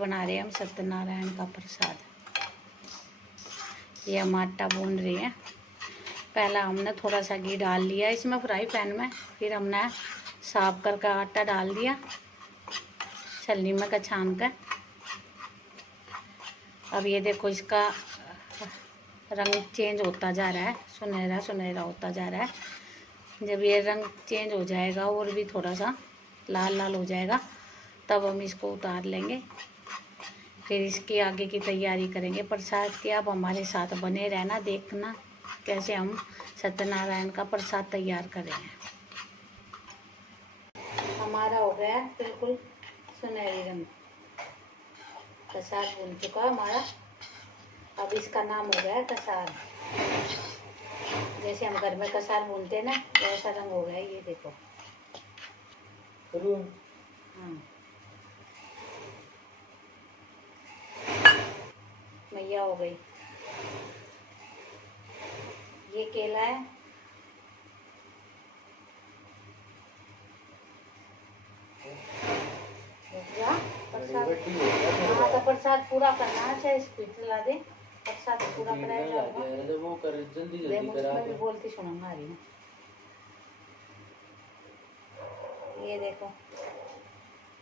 बना रहे हैं हम सत्यनारायण का प्रसाद। ये हम आटा भून रहे हैं। पहला हमने थोड़ा सा घी डाल लिया इसमें फ्राई पैन में, फिर हमने साफ करके आटा डाल दिया छलनी में का छान कर। अब ये देखो इसका रंग चेंज होता जा रहा है, सुनहरा सुनहरा होता जा रहा है। जब ये रंग चेंज हो जाएगा और भी थोड़ा सा लाल लाल हो जाएगा तब हम इसको उतार लेंगे, फिर इसकी आगे की तैयारी करेंगे प्रसाद की। आप हमारे साथ बने रहना, देखना कैसे हम सत्यनारायण का प्रसाद तैयार करेंगे। हमारा हो गया बिल्कुल सुनहरी रंग, कसार भून चुका हमारा। अब इसका नाम हो गया कसार। जैसे हम घर में कसार भूनते हैं ना, वैसा रंग हो गया। ये देखो हाँ, मैया हो गई। ये केला है, प्रसाद। हाँ तो प्रसाद पूरा करना है, चाहे स्पीड ला दे, प्रसाद पूरा कराया वो कर जल्दी भी बोलती सुनूंगा आ रही है। ये देखो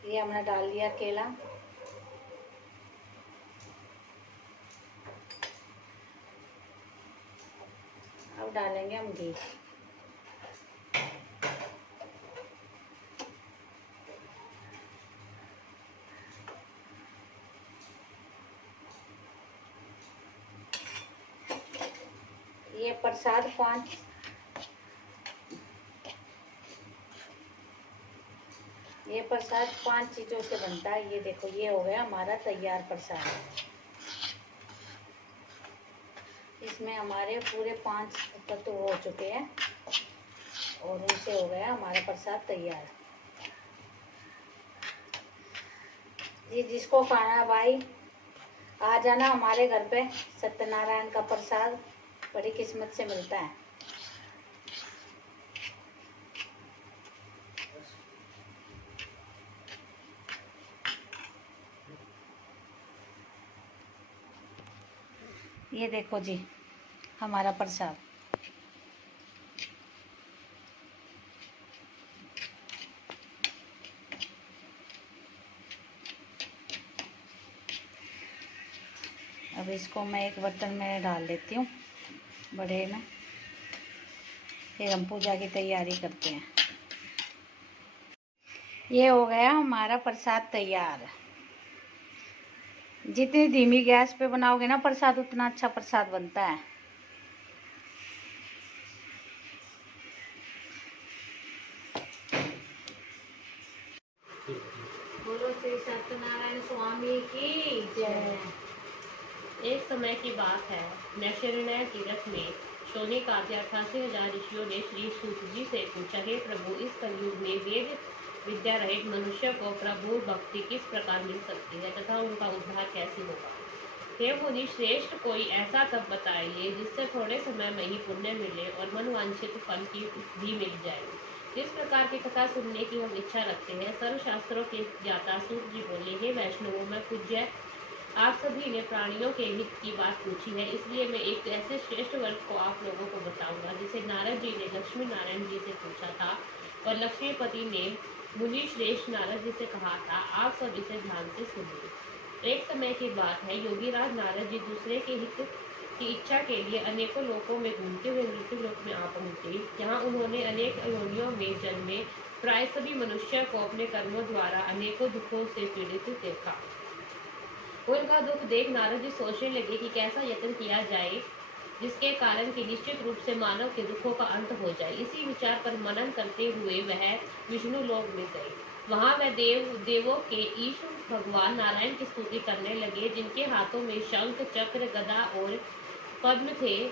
ये हमने डाल दिया केला। अब डालेंगे हम घी। ये प्रसाद पांच चीज़ों से बनता है। ये देखो ये हो गया हमारा तैयार प्रसाद। इसमें हमारे पूरे 5 तत्व हो चुके हैं और उनसे हो गया हमारा प्रसाद तैयार। जी जिसको खाना है भाई आ जाना हमारे घर पे। सत्यनारायण का प्रसाद बड़ी किस्मत से मिलता है। ये देखो जी हमारा प्रसाद। अब इसको मैं एक बर्तन में डाल लेती हूँ बड़े में, फिर हम पूजा की तैयारी करते हैं। ये हो गया हमारा प्रसाद तैयार। जितनी धीमी गैस पे बनाओगे ना प्रसाद उतना अच्छा प्रसाद बनता है। बोलो श्री सत्यनारायण स्वामी की जय। एक समय की बात है, नैमिषारण्य तीर्थ में शौनक आदि 88,000 ऋषियों ने श्री सूत जी से पूछा, हे प्रभु, इस कलयुग में वेद विद्या रहित मनुष्य को प्रभु भक्ति किस प्रकार मिल सकती है तथा उनका उद्धार कैसे होगा? हे मुनि श्रेष्ठ, कोई ऐसा तप बताइए जिससे थोड़े समय में ही पुण्य मिले और मनवांछित फल की भी मिल जाए। इस प्रकार की कथा सुनने की हम इच्छा रखते हैं। सर्वशास्त्रों के ज्ञाता सूत जी बोले, हे वैष्णवों, मैं पूज्य आप सभी ने प्राणियों के हित की बात पूछी है, इसलिए मैं एक ऐसे श्रेष्ठ वर्ग को आप लोगों को बताऊंगा जिसे नारद जी ने लक्ष्मी नारायण जी से पूछा था और लक्ष्मीपति ने मुनि श्रेष्ठ नारद जी से कहा था। आप सब इसे ध्यान से सुनिए। एक समय की बात है, योगीराज नारद जी दूसरे के हित की इच्छा के लिए अनेकों लोकों में घूमते हुए मृत्यु लोक में आ पहुंचे, जहाँ उन्होंने अनेक योनियों में जन्मे प्राय सभी मनुष्य को अपने कर्मों द्वारा अनेकों दुखों से पीड़ित देखा। उनका दुख देख नारद जी सोचने लगे कि कैसा यत्न किया जाए जिसके कारण कि निश्चित रूप से मानव के दुखों का अंत हो जाए। इसी विचार पर मनन करते हुए वह विष्णु लोक में गए। वहां वह देवों के ईश भगवान नारायण की स्तुति करने लगे, जिनके हाथों में शंख चक्र गदा और पद्म थे,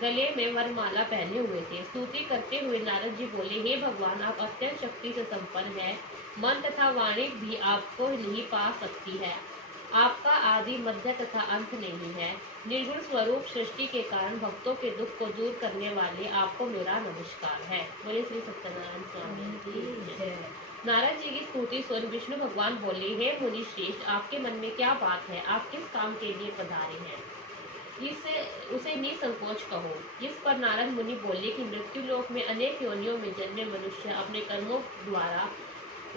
गले में वरमाला पहने हुए थे। स्तुति करते हुए नारद जी बोले, हे भगवान, आप अत्यंत शक्ति से संपन्न है, मन तथा वाणी भी आपको नहीं पा सकती है। आपका आदि मध्य तथा अंत नहीं है। निर्गुण स्वरूप सृष्टि के कारण भक्तों के दुख को दूर करने वाले आपको मेरा नमस्कार है। बोले श्री सत्यनारायण स्वामी की जय। नारद जी की स्तुति सुन विष्णु भगवान बोले, हे मुनि श्रेष्ठ, आपके मन में क्या बात है? आप किस काम के लिए पधारे हैं? उसे निसंकोच कहो। इस पर नारद मुनि बोले कि मृत्यु लोक में अनेक योनियों में जन्मे मनुष्य अपने कर्मों द्वारा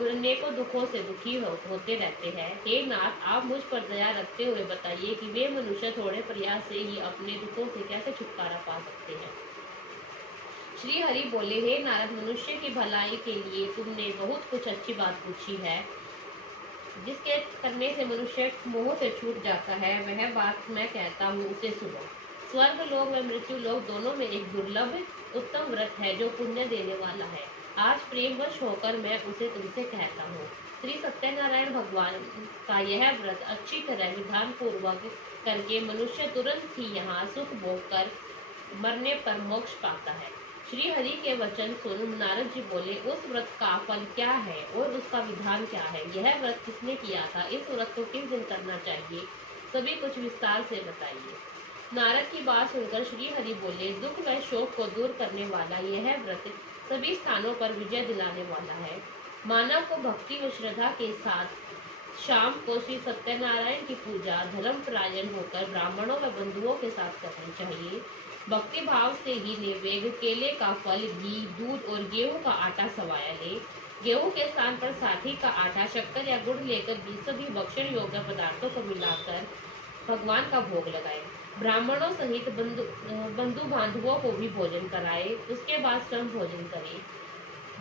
अनेकों दुखों से दुखी होते रहते हैं। हे नाथ, आप मुझ पर दया रखते हुए बताइए कि वे मनुष्य थोड़े प्रयास से ही अपने दुखों से कैसे छुटकारा पा सकते हैं। श्री हरि बोले, हे नारद, मनुष्य की भलाई के लिए तुमने बहुत कुछ अच्छी बात पूछी है। जिसके करने से मनुष्य मोह से छूट जाता है, वह बात मैं कहता हूँ, उसे सुनो। स्वर्ग लोक व मृत्यु लोक दोनों में एक दुर्लभ उत्तम व्रत है जो पुण्य देने वाला है। आज प्रेमवश होकर मैं उसे तुमसे कहता हूँ। श्री सत्यनारायण भगवान का यह व्रत अच्छी तरह विधान पूर्वक करके मनुष्य तुरंत ही यहाँ सुख भोग कर मरने पर मोक्ष पाता है। श्री हरि के वचन सुन नारद जी बोले, उस व्रत का फल क्या है और उसका विधान क्या है? यह व्रत किसने किया था? इस व्रत को किस दिन करना चाहिए? सभी कुछ विस्तार से बताइए। नारद की बात सुनकर श्री हरि बोले, दुख व शोक को दूर करने वाला यह व्रत सभी स्थानों पर विजय दिलाने वाला है। मानव को भक्ति व श्रद्धा के साथ शाम को श्री सत्यनारायण की पूजा धर्मपरायण होकर ब्राह्मणों व बंधुओं के साथ करनी चाहिए। भक्ति भाव से ही निर्वेग केले का फल, घी, दूध और गेहूं का आटा सवाया ले। गेहूं के स्थान पर साठी का आटा, शक्कर या गुड़ लेकर सभी भक्षण योग्य पदार्थों को मिलाकर भगवान का भोग लगाए। ब्राह्मणों सहित बंधु बांधवों को भी भोजन कराए। उसके बाद स्वयं भोजन करे।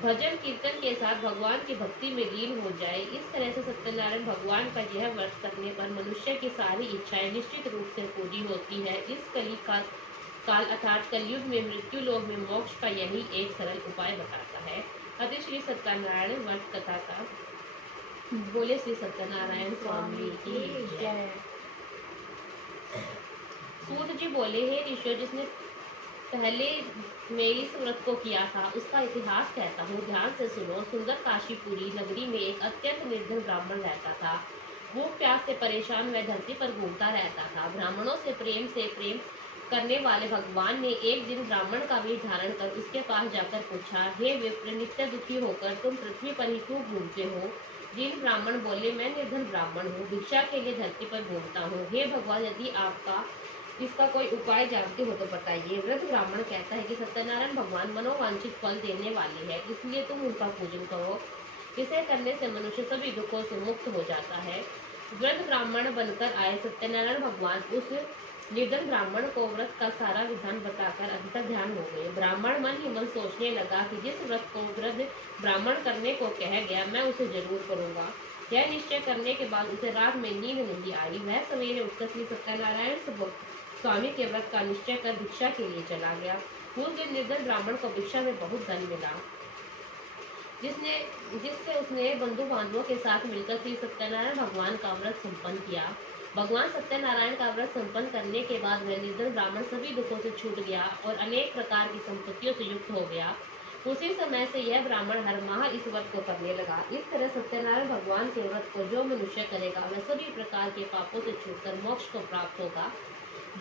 भजन कीर्तन के साथ भगवान की भक्ति में लीन हो जाए। इस तरह से सत्यनारायण भगवान का यह व्रत करने पर मनुष्य की सारी इच्छाएं निश्चित रूप से पूरी होती है। इस कली का काल अर्थात कलयुग में मृत्यु लोक में मोक्ष का यही एक सरल उपाय बताता है। अति श्री सत्यनारायण व्रत कथा का बोले श्री सत्यनारायण स्वामी की जय। सूत जी बोले, हे ऋषियों, जिसने पहले में इस व्रत को किया था उसका इतिहास कहता हूँ, ध्यान से सुनो। सुंदर काशीपुरी नगरी में एक अत्यंत निर्धन ब्राह्मण रहता था। भूख प्यास से परेशान वह धरती पर घूमता रहता था। ब्राह्मणों से प्रेम करने वाले भगवान ने एक दिन ब्राह्मण का वेश धारण कर उसके पास जाकर पूछा, हे विप्र, नित्य दुखी होकर तुम पृथ्वी पर ही क्यों घूमते हो? जिन ब्राह्मण बोले, मैं निर्धन ब्राह्मण हूँ, भिक्षा के लिए धरती पर घूमता हूँ। हे भगवान, यदि आपका इसका कोई उपाय जानते हो तो बताइए। वृद्ध ब्राह्मण कहता है कि सत्यनारायण भगवान मनोवांछित फल देने वाले हैं, इसलिए तुम उनका पूजन करो। इसे करने से मनुष्य सभी दुखों से मुक्त हो जाता है। वृद्ध ब्राह्मण बनकर आए सत्यनारायण भगवान उस निर्धन ब्राह्मण को व्रत का सारा विधान बताकर अंतर ध्यान हो गए। ब्राह्मण मन ही मन सोचने लगा कि जिस व्रत को वृद्ध ब्राह्मण करने को कह गया, मैं उसे जरूर करूंगा। यह निश्चय करने के बाद उसे रात में नींद नहीं आई। वह सवेरे उठकर श्री सत्यनारायण स्वामी के व्रत का निश्चय कर भिक्षा के लिए चला गया। उस दिन निर्धन ब्राह्मण को भिक्षा में बहुत धन मिला, जिससे उसने बंधु बांधवों के साथ मिलकर श्री सत्यनारायण भगवान का व्रत संपन्न किया। भगवान सत्यनारायण का व्रत संपन्न करने के बाद वह निर्धन ब्राह्मण सभी दुखों से छूट गया और अनेक प्रकार की संपत्तियों से युक्त हो गया। उसी समय से यह ब्राह्मण हर माह इस व्रत को करने लगा। इस तरह सत्यनारायण भगवान के व्रत को जो मनुष्य करेगा वह सभी प्रकार के पापों से छूटकर मोक्ष को प्राप्त होगा।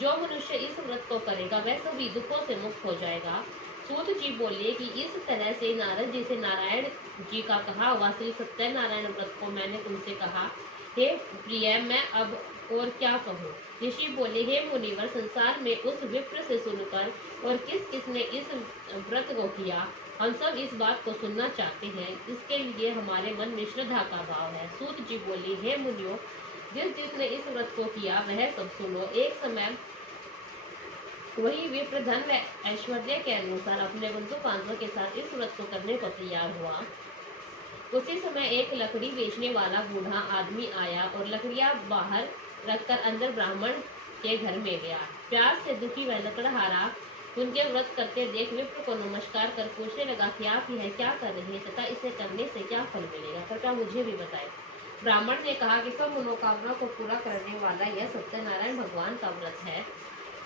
जो मनुष्य इस व्रत को करेगा वह सभी दुखों से मुक्त हो जाएगा। सूत जी बोले कि इस तरह से नारद जी से नारायण जी का कहा हुआ श्री सत्यनारायण व्रत को मैंने तुमसे कहा। हे प्रिय, मैं अब और क्या कहूँ? ऋषि बोले, हे मुनिवर, संसार में उस विप्र से सुनकर और किस किसने इस व्रत को किया, हम सब इस बात को सुनना चाहते हैं। इसके लिए हमारे मन में श्रद्धा का भाव है। सूत जी बोली, हे मुनियों, जिसने इस व्रत को किया वह सब सुनो। एक समय वही विप्र धन व ऐश्वर्य के अनुसार अपने बंधु बांधवों के साथ इस व्रत को करने को तैयार हुआ। उसी समय एक लकड़ी बेचने वाला बूढ़ा आदमी आया और लकड़ियां बाहर रखकर अंदर ब्राह्मण के घर में गया। प्यास से दुखी वह लकड़हारा उनके व्रत करते देख विप्र को नमस्कार कर पूछने लगा कि आप यह क्या कर रहे हैं तथा इसे करने से क्या फल मिलेगा, कृपया मुझे भी बताएं। ब्राह्मण ने कहा कि सब मनोकामना को पूरा करने वाला यह सत्यनारायण भगवान का व्रत है।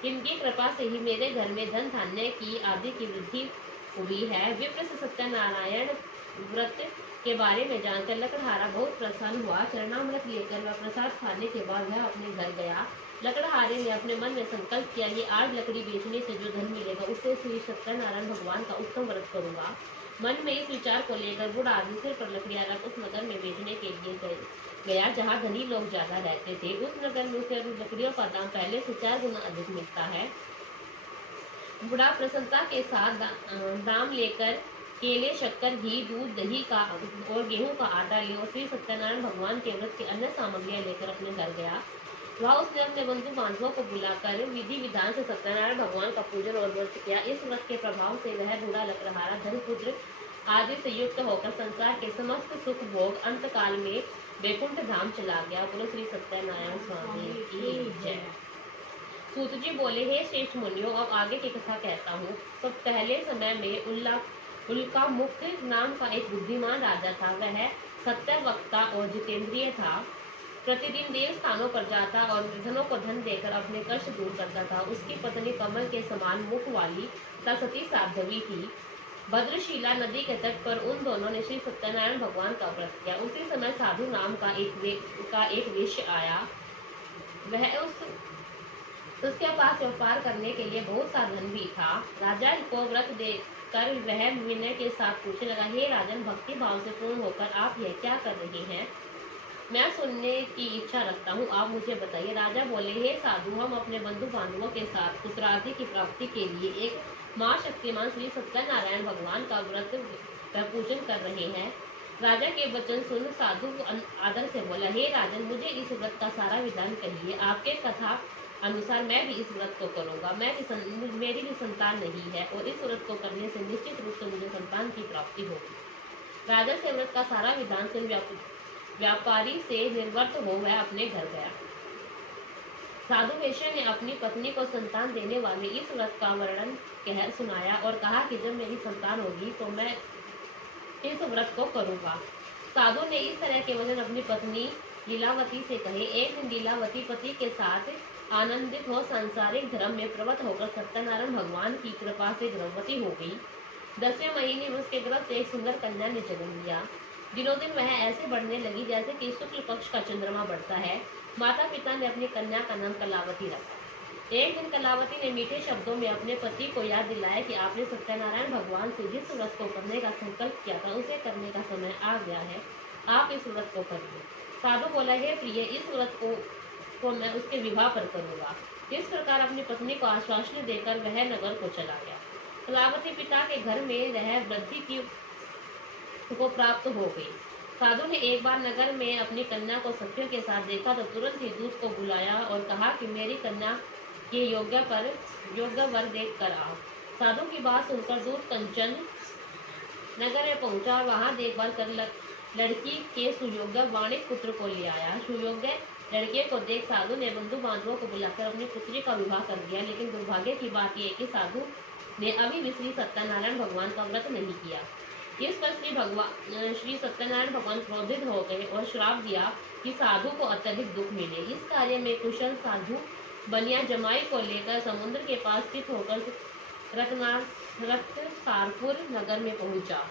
इनकी कृपा से ही मेरे घर में धन धान्य की आदि की वृद्धि हुई है। विप्र से सत्यनारायण व्रत के बारे में जानकर लकड़हारा बहुत प्रसन्न हुआ। चरणामृत लेकर वह प्रसाद खाने के बाद वह अपने घर गया। लकड़हारे ने अपने मन में संकल्प किया कि आज लकड़ी बेचने से जो धन मिलेगा उससे श्री सत्यनारायण भगवान का उत्तम व्रत करूंगा। मन में इस विचार को लेकर बूढ़ा आदमी सिर पर लकड़ियां रख उस नगर में बेचने के लिए गया जहाँ धनी लोग ज्यादा रहते थे। उस नगर में उसे लकड़ियों का दाम पहले से 4 गुना अधिक मिलता है। बूढ़ा प्रसन्नता के साथ दाम लेकर केले, शक्कर, घी, दूध, दही का और गेहूं का आटा ले और श्री सत्यनारायण भगवान के व्रत की अन्य सामग्रियां लेकर अपने घर गया। वह उसने अपने बंधु बांधवों को बुलाकर विधि विधान से सत्यनारायण भगवान का पूजन और व्रत किया। इस व्रत के प्रभाव से वह बूढ़ा लकड़हारा धन, पुत्र आदि से युक्त होकर संसार के समस्त सुख भोग अंत काल में वैकुंठ धाम चला गया। बोलो श्री सत्यनारायण स्वामी की जय। सूत जी बोले, हे श्रेष्ठ मुनियों, अब आगे की कथा कहता हूँ। तो पहले समय में उल्का मुक्त नाम का एक बुद्धिमान राजा था। वह सत्य वक्ता और जितेंद्रिय था। प्रतिदिन देव स्थानों पर जाता और निर्धनों को धन देकर अपने कष्ट दूर करता था। उसकी पत्नी कमल के समान मुख वाली सती साध्वी थी। भद्रशिला नदी के तट पर उन दोनों ने श्री सत्यनारायण भगवान का व्रत किया। उसी समय साधु नाम का एक वेश्य आया। वह उसके पास व्यापार करने के लिए बहुत सा धन भी था। राजा को व्रत देकर वह विनय के साथ पूछने लगा, हे राजन, भक्ति भाव से पूर्ण होकर आप यह क्या कर रहे हैं? मैं सुनने की इच्छा रखता हूँ, आप मुझे बताइए। राजा बोले, हे साधु, हम अपने बंधु बांधवों के साथ पुत्रादि की प्राप्ति के लिए एक माँ शक्तिमान श्री सत्यनारायण भगवान का व्रत पूजन कर रहे हैं। राजा के वचन सुन साधु आदर से बोला, हे राजन, मुझे इस व्रत का सारा विधान कहिए। आपके कथा अनुसार मैं भी इस व्रत को करूंगा। मेरी भी संतान नहीं है और इस व्रत को करने से निश्चित रूप से मुझे संतान की प्राप्ति होगी। राजा से व्रत का सारा विधान सुन व्यापारी से निर्वर्त हो वह अपने घर गया। साधु वेश्या ने अपनी पत्नी को संतान देने वाले इस व्रत का वर्णन कह सुनाया और कहा कि जब मेरी संतान होगी तो मैं इस व्रत को करूंगा। साधु ने इस तरह के वचन अपनी पत्नी लीलावती से कहे। एक दिन लीलावती पति के साथ आनंदित हो सांसारिक धर्म में प्रवृत्त होकर सत्यनारायण भगवान की कृपा से गर्भवती हो गई। 10वें महीने में उसके गर्भ से एक सुंदर कन्या ने जन्म लिया। दिनों दिन वह ऐसे बढ़ने लगी जैसे कि शुक्ल पक्ष का चंद्रमा बढ़ता है। माता पिता ने अपनी कन्या का नाम कलावती रखा। एक दिन कलावती ने मीठे शब्दों में अपने पति को याद दिलाया कि आपने सत्यनारायण भगवान से जिस व्रत को करने का संकल्प किया था उसे करने का समय आ गया है। आप इस व्रत को करिए। साधु बोला, हे प्रिय, इस व्रत को मैं उसके विवाह पर करूंगा। इस प्रकार अपनी पत्नी को आश्वासन देकर वह नगर को चला गया। कलावती पिता के घर में रह वृद्धि को प्राप्त हो गई। साधु ने एक बार नगर में अपनी कन्या को सखियों के साथ देखा तो तुरंत ही दूत को बुलाया और कहा कि मेरी कन्या के योग्य वर देख कर आओ। साधु की बात सुनकर दूत कंचन नगर में पहुंचा और वहां देखभाल कर लड़की के सुयोग्य वाणिक पुत्र को ले आया। सुयोग्य लड़के को देख साधु ने बंधु बांधवों को बुलाकर अपनी पुत्री का विवाह कर दिया। लेकिन दुर्भाग्य की बात यह कि साधु ने अभी भी श्री सत्यनारायण भगवान का व्रत नहीं किया। इस पर श्री सत्यनारायण भगवान क्रोधित हो गए और श्राप दिया कि साधु को अत्यधिक दुख मिले। इस कार्य में कुशल साधु बनिया जमाई को लेकर समुद्र के पास स्थित होकर रत्नासारपुर नगर में पहुंचा।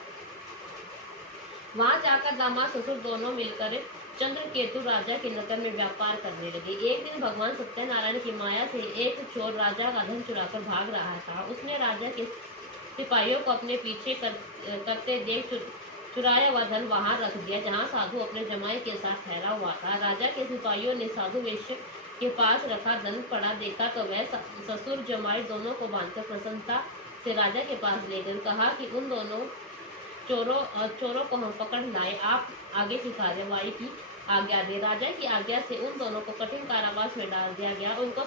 वहां जाकर दामाद ससुर दोनों मिलकर चंद्रकेतु राजा के नगर में व्यापार करने लगे। एक दिन भगवान सत्यनारायण की माया से एक चोर राजा का धन चुराकर भाग रहा था। उसने राजा के सिपाहियों को अपने पीछे करते देख चुराया हुआ धन वहां रख दिया जहां साधु अपने जमाई के साथ ठहरा हुआ था। राजा के सिपाहियों ने साधु वेश्य के पास रखा धन पड़ा देखा तो वह ससुर जमाई दोनों को बांधकर प्रसन्नता से राजा के पास ले गए। कहा कि उन दोनों चोरों को हम पकड़ लाए। आप आगे की कार्यवाही की आज्ञा दे। राजा की आज्ञा से उन दोनों को कठिन कारावास में डाल दिया गया। उनका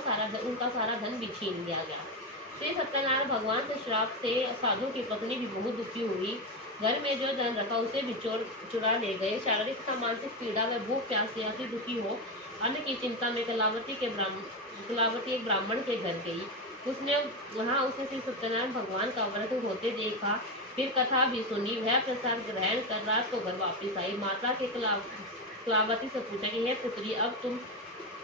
सारा धन भी छीन लिया गया। श्री सत्यनारायण भगवान से श्राप से साधु की पत्नी भी बहुत दुखी हुई। घर में जो धन रखा उसे भी चोर चुरा ले गए। शारीरिक तथा मानसिक पीड़ा व भूख प्यास से अति दुखी हो अन्न की चिंता में कलावती एक ब्राह्मण के घर गई। उसने श्री सत्यनारायण भगवान का व्रत होते देखा। फिर कथा भी सुनी। वह प्रसाद ग्रहण कर रात को घर वापिस आई। माता के कलावती से पूछा कि हे पुत्री, अब तुम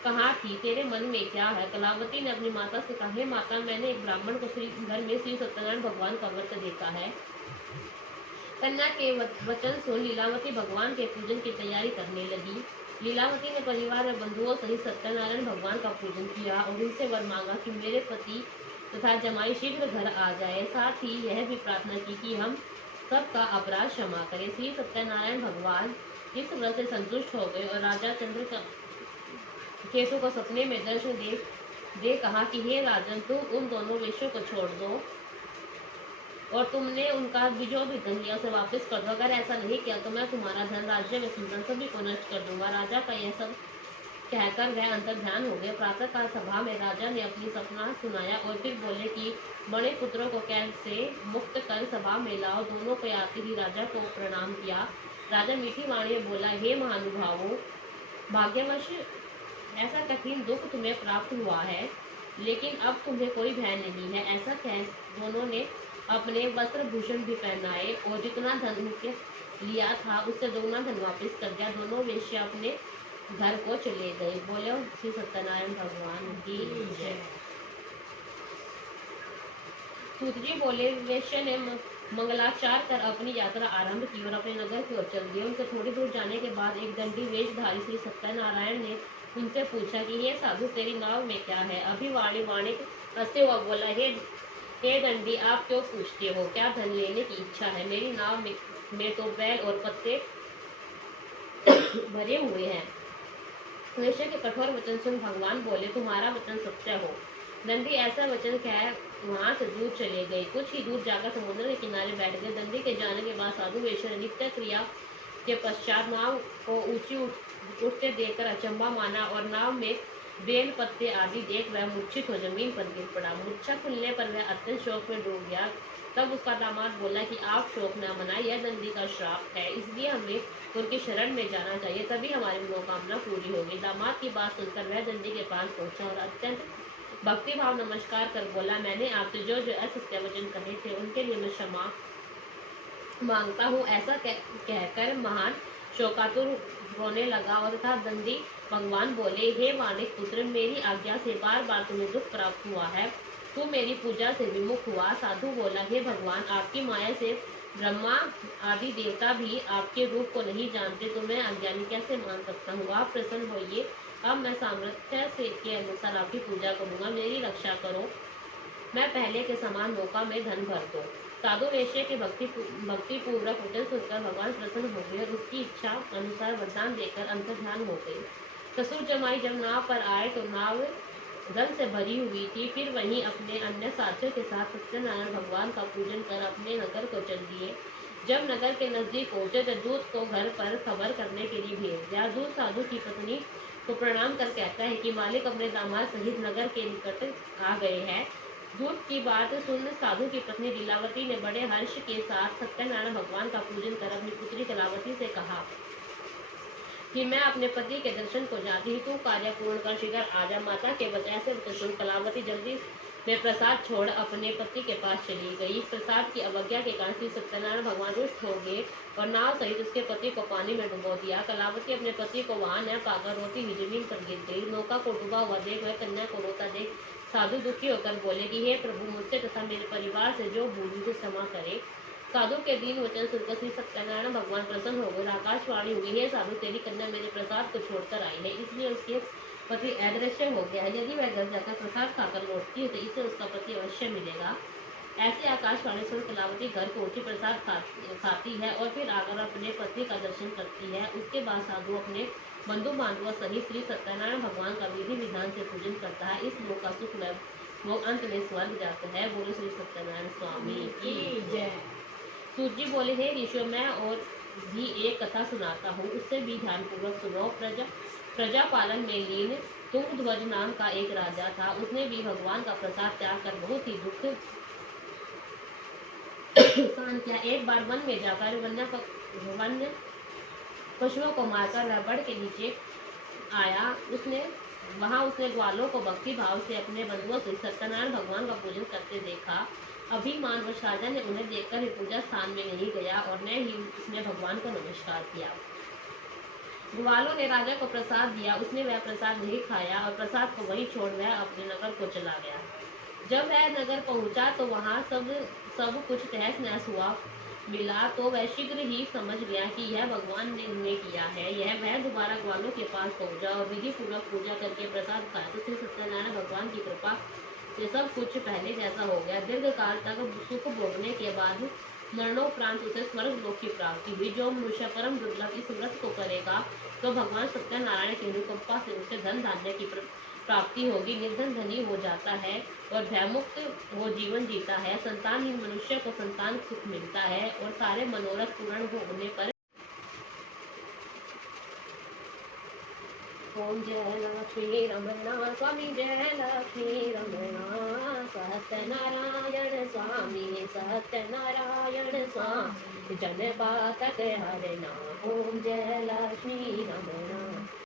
कहा कि तेरे मन में क्या है। कलावती ने अपनी माता से कहा, हे माता, मैंने एक ब्राह्मण को श्री घर में श्री सत्यनारायण भगवान का व्रत देखा है। कन्या के वचन सुन लीलावती भगवान के पूजन की तैयारी करने लगी। लीलावती ने परिवार और बंधुओं सहित सत्यनारायण भगवान का पूजन किया और उनसे वर मांगा कि मेरे पति तथा जमाई शीघ्र घर आ जाए। साथ ही यह भी प्रार्थना की कि हम सबका अपराध क्षमा करें। श्री सत्यनारायण भगवान इस व्रत से संतुष्ट हो गए और राजा केतु को सपने में दर्शन दे कहा कि हे राजन, तुम उन दोनों वेश्यों को छोड़ दो और तुमने उनका जो भी धन लिया उसे वापस कर दो। अगर ऐसा नहीं किया तो मैं तुम्हारा धन, राज्य में संतान सभी को नष्ट कर दूंगा। राजा का यह सब कहकर वह अंतर ध्यान हो गए। प्रातःकाल सभा में राजा ने अपनी सपना सुनाया और फिर बोले कि बड़े पुत्रों को कैद से मुक्त कर सभा में लाओ। दोनों को आते ही राजा को प्रणाम किया। राजा मीठी वाणी में बोला, हे महानुभावों, भाग्यवश ऐसा कठिन दुख तुम्हें प्राप्त हुआ है, लेकिन अब तुम्हें कोई भय नहीं है। ऐसा कह दोनों ने अपने वस्त्र भूषण भी पहनाए और जितना धन उनके लिया था उससे दोगुना धन वापस कर दिया। दोनों वेश्या अपने घर को चले गए। बोले श्री सत्यनारायण भगवान की जय। सूत जी बोले, वेश्या ने मंगलाचार कर अपनी यात्रा आरंभ की और अपने नगर की ओर चल दिए। उनसे थोड़ी दूर जाने के बाद एक दंडी वेशधारी श्री सत्यनारायण ने उनसे पूछा कि ये साधु, तेरी नाव में क्या है। अभी वाणिक हंसते हुआ बोला, हे दंडी, आप क्यों पूछते हो? क्या धन लेने की इच्छा है? मेरी नाव में तो बैल और पत्ते भरे हुए हैं। वेश्या के कठोर वचन सुन भगवान बोले, तुम्हारा वचन सत्य हो। दंडी ऐसा वचन कह वहां से दूर चले गए। कुछ ही दूर जाकर समुद्र के किनारे बैठ गए। दंडी के जाने के बाद साधु वेश्या ने नित्य क्रिया के पश्चात नाव को ऊंची उठते देखकर अचंबा माना और नाव में बेल पत्ते आदि देख वह मूर्छित हो जमीन पर गिर पड़ा। मूर्छा खुलने पर वह अत्यंत शोक में डूब गया। तब उसका दामाद बोला कि आप शोक न मनाएं, यह दंडी का श्राप है, इसलिए हमें उनकी शरण में जाना चाहिए, तभी हमारी मनोकामना पूरी होगी। दामाद की बात सुनकर वह दंडी के पास पहुंचा और अत्यंत भक्तिभाव नमस्कार कर बोला, मैंने आपसे जो असत्य वचन कहे थे उनके लिए मैं क्षमा मांगता हूँ। ऐसा कहकर महान शोकातुर रोने लगा और तथा दंडी भगवान बोले, हे वाणिक पुत्र, मेरी आज्ञा से बार बार तुम्हें दुख प्राप्त हुआ है, तू मेरी पूजा से विमुख हुआ। साधु बोला, हे भगवान, आपकी माया से ब्रह्मा आदि देवता भी आपके रूप को नहीं जानते, तो मैं अज्ञानी कैसे मान सकता हूँ। आप प्रसन्न होइए, अब मैं सामर्थ्य से के अनुसार आपकी पूजा करूँगा, मेरी रक्षा करो, मैं पहले के समान नौका में धन भर दो। साधु वेश्या के भक्ति पूर्वक वचन सुनकर भगवान प्रसन्न हो गए और उसकी इच्छा अनुसार वरदान देकर अंतर्ध्यान हो गए। ससुर जमाई जब नाव पर आए तो नाव धन से भरी हुई थी। फिर वहीं अपने अन्य साथियों के साथ सत्यनारायण भगवान का पूजन कर अपने नगर को चल दिए। जब नगर के नजदीक पहुंचे तो दूत को घर पर खबर करने के लिए भेज दिया। दूत साधु की पत्नी को प्रणाम कर कहता है कि मालिक अपने दामाद सहित नगर के निकट आ गए हैं। दूत की बात सुन साधु की पत्नी लीलावती ने बड़े हर्ष के साथ सत्यनारायण भगवान का पूजन कर अपनी पुत्री कलावती से कहा कि मैं अपने पति के दर्शन को जाती हूँ, तू कार्य पूर्ण कर शीघ्र आजा। माता के वचन से सुन कलावती जल्दी में प्रसाद छोड़ अपने पति के पास चली गई। प्रसाद की अवज्ञा के कारण श्री सत्यनारायण भगवान रुष्ट हो गए और नाव सहित उसके पति को पानी में डुबो दिया। कलावती अपने पति को वहां न पाकर रोती हुई जमीन पर गिर गई। नौका को डूबा हुआ देख वह कन्या को रोता देख साधु दुखी होकर बोले कि हे प्रभु, मुझसे तथा मेरे परिवार से जो भूल मुझे क्षमा करे। साधु के दीन वचन सुनकर श्री सत्यनारायण भगवान प्रसन्न हो गए। आकाशवाणी हुई, हे साधु, तेरी कन्या मेरे प्रसाद को छोड़कर आई है, इसलिए उसके पति अदृश्य हो गया है। यदि वह घर जाकर प्रसाद खाकर लौटती है तो इसे उसका पति अवश्य मिलेगा। ऐसे आकाशवाणी सुन कलावती घर पहुंची, प्रसाद खाती है और फिर आकर अपने पति का दर्शन करती है। उसके बाद साधु अपने बंधु बांधवों सहित श्री सत्यनारायण भगवान का विधि विधान से पूजन करता है। इस लोक का सुख लोग अंत में स्वर्ग जाते हैं। बोलो श्री सत्यनारायण स्वामी की जय। सूत जी बोले, हे ऋषियों, मैं और भी एक कथा सुनाता हूँ, उससे भी ध्यानपूर्वक सुनो। प्रजा पालन में लीन तुंगध्वज नाम का एक राजा था। उसने भी भगवान का प्रसाद त्याग कर बहुत ही दुख सहन किया। एक बार वन में जाकर वन्य पशुओं को मारकर वह बड़ के नीचे आया। उसने ग्वालों को भक्ति भाव से अपने बंधुओं से सत्यनारायण भगवान का पूजन करते देखा। अभिमानवश राजा ने उन्हें देखकर ही पूजा स्थान में नहीं गया और न ही उसने भगवान को नमस्कार किया। ग्वालों ने राजा को प्रसाद दिया, उसने वह प्रसाद नहीं खाया और प्रसाद को वहीं छोड़ वह अपने नगर को चला गया। जब वह नगर पहुंचा तो वहां सब कुछ तहस नहस हुआ मिला, तो वह शीघ्र ही समझ गया कि यह भगवान ने उन्हें किया है। वह दोबारा ग्वालों के पास पहुंचा और विधि पूर्वक पूजा करके प्रसाद खाया तो श्री सत्यनारायण भगवान की कृपा से सब कुछ पहले जैसा हो गया। दीर्घ काल तक सुख भोगने के बाद मरणोपरांत उसे स्वर्ग लोक की प्राप्ति हुई। जो मनुष्य परम दुर्लभ इस व्रत को करेगा तो भगवान सत्यनारायण की अनुकंपा से उसे धन धान्य की प्राप्ति होगी। निर्धन धनी हो जाता है और भयमुक्त वो जीवन जीता है। संतानहीन मनुष्य को संतान सुख मिलता है और सारे मनोरथ पूर्ण होने पर ओम जय लक्ष्मी रमणा स्वामी, जय लक्ष्मी रमणा सत्यनारायण स्वामी, सत्यनारायण स्वामी जन पातक हरना। ओम जय लक्ष्मी रमणा।